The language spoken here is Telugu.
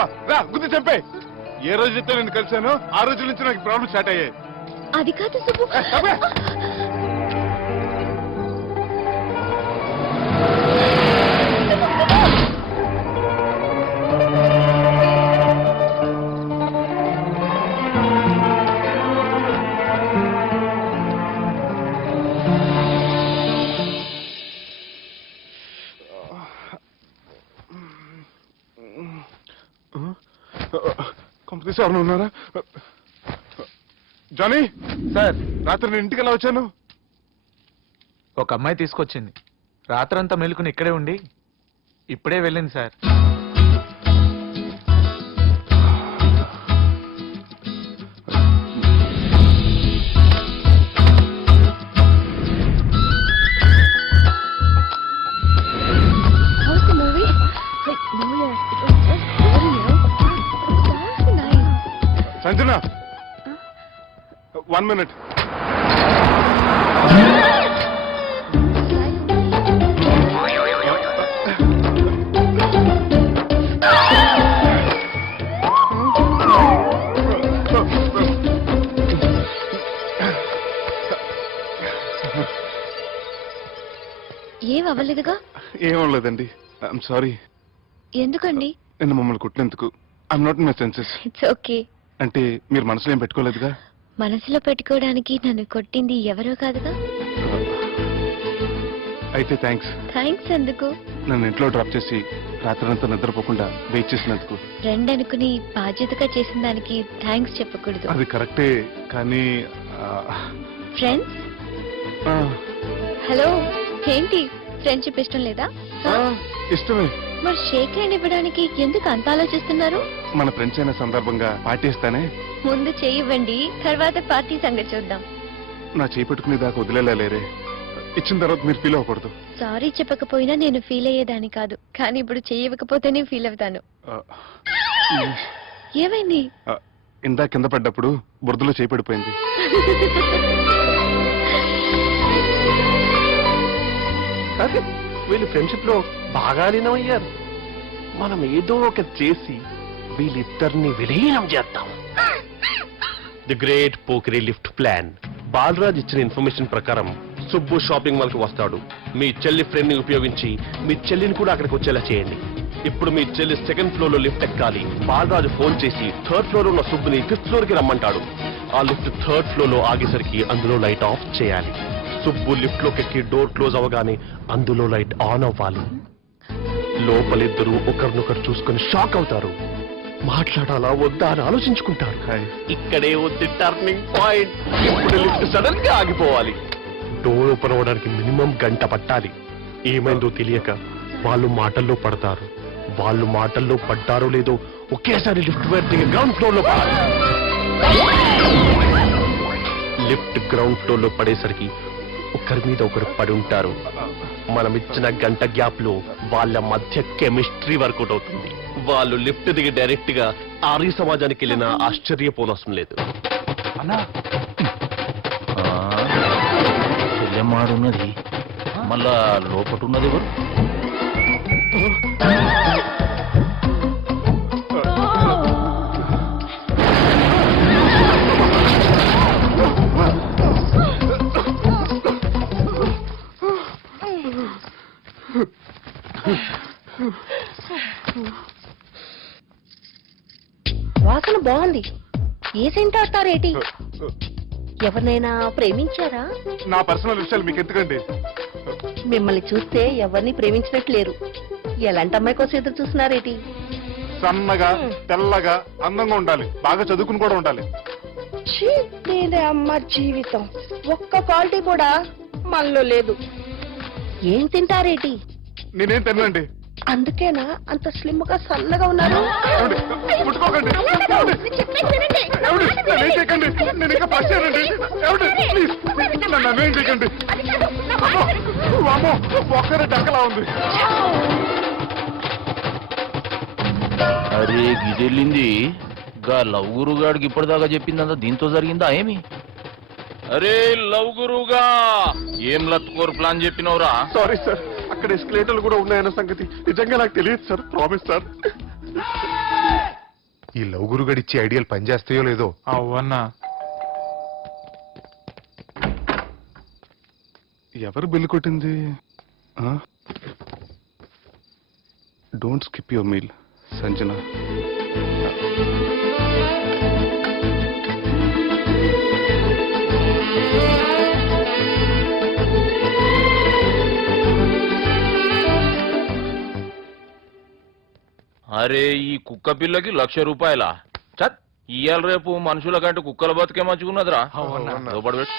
సుబ్బా రా గుద్ది చంపే. ఏ రోజైతే నేను కలిశానో ఆ రోజుల నుంచి నాకు ప్రాబ్లం స్టార్ట్ అయ్యాయి. అది కాదు సుబ్బు. కంపెనీ ఎవరైనా ఉన్నారా? జానీ సార్, రాత్రి నేను ఇంటికి ఎలా వచ్చాను? ఒక అమ్మాయి తీసుకొచ్చింది. రాత్రంతా మేలుకుని ఇక్కడే ఉండి ఇప్పుడే వెళ్ళింది సార్. సంజన 1 minute. ఏం అవ్వలేదుగా? ఏం అవ్వలేదండి. I'm sorry. ఎందుకండి? నేను మమ్మల్ని కొట్టినందుకు I'm not in my senses. It's okay. అంటే మీరు మనసులో ఏం పెట్టుకోలేదుగా? మనసులో పెట్టుకోవడానికి నన్ను కొట్టింది ఎవరో కాదుగా. అయితే థ్యాంక్స్. థ్యాంక్స్ ఎందుకు? నన్ను ఇంట్లో డ్రాప్ చేసి రాత్రంతా నిద్రపోకుండా వెయిట్ చేసినందుకు. ఫ్రెండ్ అనుకుని బాధ్యతగా చేసిన దానికి థ్యాంక్స్ చెప్పకూడదు. అది కరెక్టే కానీ ఫ్రెండ్స్ హలో, ఏంటి ఫ్రెండ్షిప్ ఇష్టం లేదా? ఇష్టమే. మరి షేక్ హ్యాండ్ ఇవ్వడానికి ఎందుకు అంత ఆలోచిస్తున్నారు? మన ఫ్రెండ్స్ అయిన సందర్భంగా పార్టీ ఇస్తానే. ముందు చేయివ్వండి, తర్వాత పార్టీ సంగతి చూద్దాం. నా చేయి పెట్టుకునే దాకా వదిలేలేరే. ఇచ్చిన తర్వాత మీరు ఫీల్ అవ్వకూడదు. సారీ చెప్పకపోయినా నేను ఫీల్ అయ్యేదాన్ని కాదు, కానీ ఇప్పుడు చేయకపోతేనే ఫీల్ అవుతాను. ఏమైంది? ఇందా కింద పడ్డప్పుడు బురదలో చేయి పడిపోయింది. వీళ్ళు ఫ్రెండ్షిప్ లో బాగా లీనమయ్యారు. మనం ఏదో ఒక చేసి వీళ్ళిద్దరిని విలీనం చేద్దాం. ది గ్రేట్ పోకరీ లిఫ్ట్ ప్లాన్. బాలరాజ్ ఇచ్చిన ఇన్ఫర్మేషన్ ప్రకారం సుబ్బు షాపింగ్ మాల్ కి వస్తాడు. మీ చెల్లి ఫ్రెండ్ ని ఉపయోగించి మీ చెల్లిని కూడా అక్కడికి వచ్చేలా చేయండి. ఇప్పుడు మీ చెల్లి 2nd ఫ్లోర్ లో లిఫ్ట్ ఎక్కాలి. బాలరాజు ఫోన్ చేసి 3rd ఫ్లోర్ ఉన్న సుబ్బుని 5th ఫ్లోర్ కి రమ్మంటాడు. ఆ లిఫ్ట్ 3rd ఫ్లోర్ లో ఆగేసరికి అందులో లైట్ ఆఫ్ చేయాలి. సుబ్బు లిఫ్ట్ లోకి ఎక్కి డోర్ క్లోజ్ అవ్వగానే అందులో లైట్ ఆన్ అవ్వాలి. లోపలిద్దరూ ఒకరినొకరు చూసుకుని షాక్ అవుతారు. మాట్లాడాలా వద్దా అని ఆలోచించుకుంటారు. ఇక్కడే ఉంది టర్నింగ్ పాయింట్. ఇప్పుడు లిఫ్ట్ సడన్ గా ఆగిపోవాలి. డోర్ ఓపెన్ అవ్వడానికి మినిమం గంట పట్టాలి. ఏమైందో తెలియక వాళ్ళు మాటల్లో పడతారు. వాళ్ళు మాటల్లో పడ్డారో లేదో ఒకేసారి లిఫ్ట్ దిగి గ్రౌండ్ ఫ్లోర్ లో పడాలి. లిఫ్ట్ గ్రౌండ్ ఫ్లోర్ లో పడేసరికి ఒకరి మీద ఒకరు పడి ఉంటారు. మనం ఇచ్చిన గంట గ్యాప్ లో వాళ్ళ మధ్య కెమిస్ట్రీ వర్కౌట్ అవుతుంది. వాళ్ళు లిఫ్ట్ దిగి డైరెక్ట్ గా ఆర్య సమాజానికి వెళ్ళినా ఆశ్చర్యపోనవసరం లేదు. మాడున్నది మళ్ళా లోపటున్నది ఎవరు? వాసన బాగుంది. ఏ సెంట్ ఆడతారేటి? ఎవరినైనా ప్రేమించారా? నా పర్సనల్ విషయాలు మీకు ఎందుకండి? మిమ్మల్ని చూస్తే ఎవరిని ప్రేమించినట్లేరు. ఎలాంటి అమ్మాయి కోసం ఎదురు చూస్తున్నారేటి? సన్నగా తెల్లగా అందంగా ఉండాలి, బాగా చదువుకుని కూడా ఉండాలి. నేనే అమ్మ జీవితం ఒక్క క్వాలిటీ కూడా మనలో లేదు. ఏం తింటారేటి? నేనేం తినండి. అందుకేనా అంత స్లిమ్ గా సన్నగా ఉన్నారు? ముట్టుకోకండి, నేను ఇంకా ఫస్ట్ చేయనండి. నన్ను ఏం చేయకండి. ఒక్కరే డక్కలా ఉంది. అరే గిదెళ్ళింది గా లవ్ గురుగాడికి ఇప్పటిదాకా చెప్పిందంతా దీంతో జరిగిందా ఏమి? అరే లవ్ గురుగా ఏం లత్కోర్ ప్లాన్ చెప్పినవురా? సారీ సార్, అక్కడ ఎస్కలేటర్లు కూడా ఉన్నాయన్న సంగతి నిజంగా నాకు తెలియదు సార్. Promise sir. ఈ లవ్ గురుగడి ఇచ్చే ఐడియాలు పనిచేస్తాయో లేదో. అవ్వన్నా ఎవరు బిల్లు కొట్టింది? Don't skip your meal Sanjana. అరే ఈ కుక్క పిల్లకి ₹1,00,000 చత్ ఇయ్యాల రేపు మనుషుల కంటే కుక్కల బతికే మంచుకున్నదిరా. అవునా. లోపల పెట్టు.